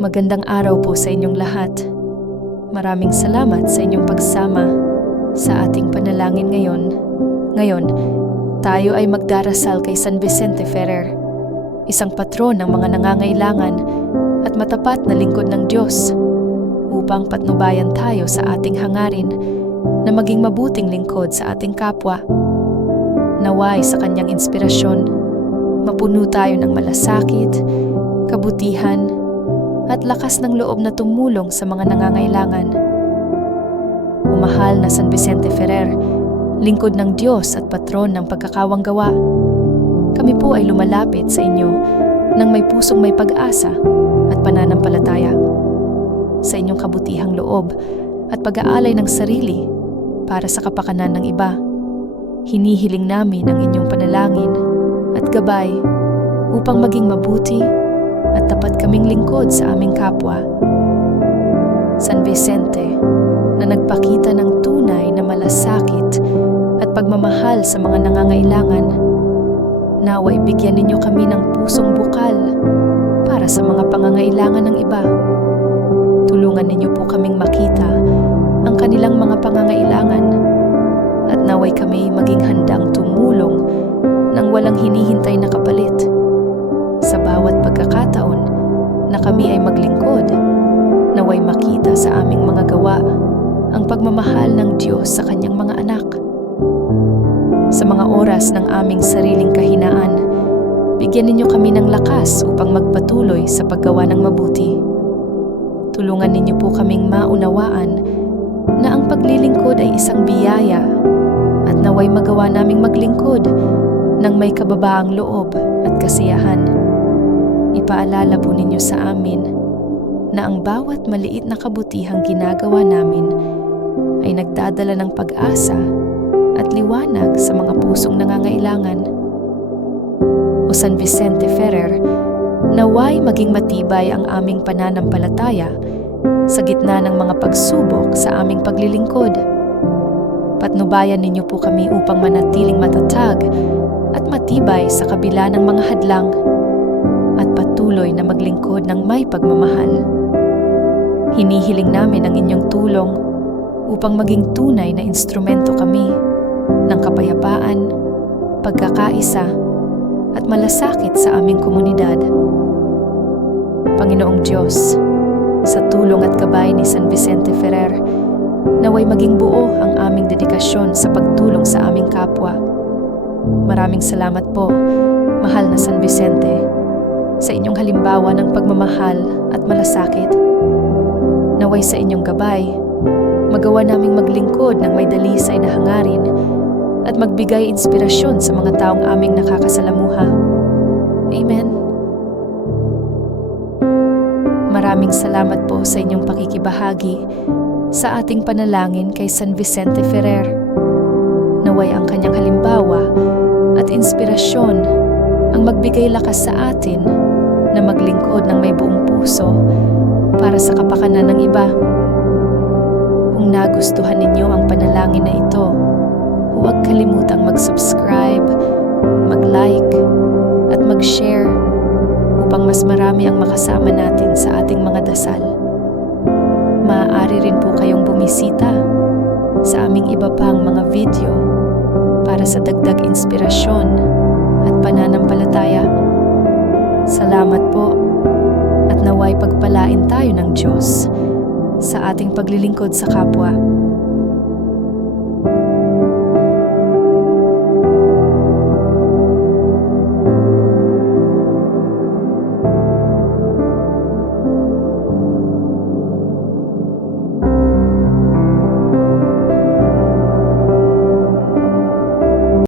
Magandang araw po sa inyong lahat. Maraming salamat sa inyong pagsama sa ating panalangin ngayon. Ngayon, tayo ay magdarasal kay San Vicente Ferrer, isang patron ng mga nangangailangan at matapat na lingkod ng Diyos, upang patnubayan tayo sa ating hangarin na maging mabuting lingkod sa ating kapwa. Naway sa kanyang inspirasyon, mapuno tayo ng malasakit, kabutihan, at lakas ng loob na tumulong sa mga nangangailangan. O mahal na San Vicente Ferrer, lingkod ng Diyos at patron ng pagkakawanggawa, kami po ay lumalapit sa inyo nang may pusong may pag-asa at pananampalataya. Sa inyong kabutihang loob at pag-aalay ng sarili para sa kapakanan ng iba, hinihiling namin ang inyong panalangin at gabay upang maging mabuti at tapat kaming lingkod sa aming kapwa. San Vicente, na nagpakita ng tunay na malasakit at pagmamahal sa mga nangangailangan, naway bigyan ninyo kami ng pusong bukal para sa mga pangangailangan ng iba. Tulungan ninyo po kaming makita ang kanilang mga pangangailangan at naway kami maging handang tumulong nang walang hinihintay na kapalit. Sa bawat pagkakataon na kami ay maglingkod, naway makita sa aming mga gawa ang pagmamahal ng Diyos sa kanyang mga anak. Sa mga oras ng aming sariling kahinaan, bigyan ninyo kami ng lakas upang magpatuloy sa paggawa ng mabuti. Tulungan ninyo po kaming maunawaan na ang paglilingkod ay isang biyaya at naway magawa naming maglingkod ng may kababaang loob at kasiyahan. Ipaalala po ninyo sa amin na ang bawat maliit na kabutihang ginagawa namin ay nagdadala ng pag-asa at liwanag sa mga pusong nangangailangan. O San Vicente Ferrer, naway maging matibay ang aming pananampalataya sa gitna ng mga pagsubok sa aming paglilingkod. Patnubayan ninyo po kami upang manatiling matatag at matibay sa kabila ng mga hadlang at patuloy na maglingkod ng may pagmamahal. Hinihiling namin ang inyong tulong upang maging tunay na instrumento kami ng kapayapaan, pagkakaisa, at malasakit sa aming komunidad. Panginoong Diyos, sa tulong at gabay ni San Vicente Ferrer, naway maging buo ang aming dedikasyon sa pagtulong sa aming kapwa. Maraming salamat po, mahal na San Vicente, sa inyong halimbawa ng pagmamahal at malasakit. Naway sa inyong gabay, magawa naming maglingkod ng may dalisay na hangarin at magbigay inspirasyon sa mga taong aming nakakasalamuha. Amen. Maraming salamat po sa inyong pakikibahagi sa ating panalangin kay San Vicente Ferrer. Naway ang kanyang halimbawa at inspirasyon ang magbigay lakas sa atin na maglingkod ng may buong puso para sa kapakanan ng iba. Kung nagustuhan ninyo ang panalangin na ito, huwag kalimutang mag-subscribe, mag-like, at mag-share upang mas marami ang makasama natin sa ating mga dasal. Maaari rin po kayong bumisita sa aming iba pang mga video para sa dagdag inspirasyon at pananampalataya. Salamat po at naway pagpalain tayo ng Diyos sa ating paglilingkod sa kapwa.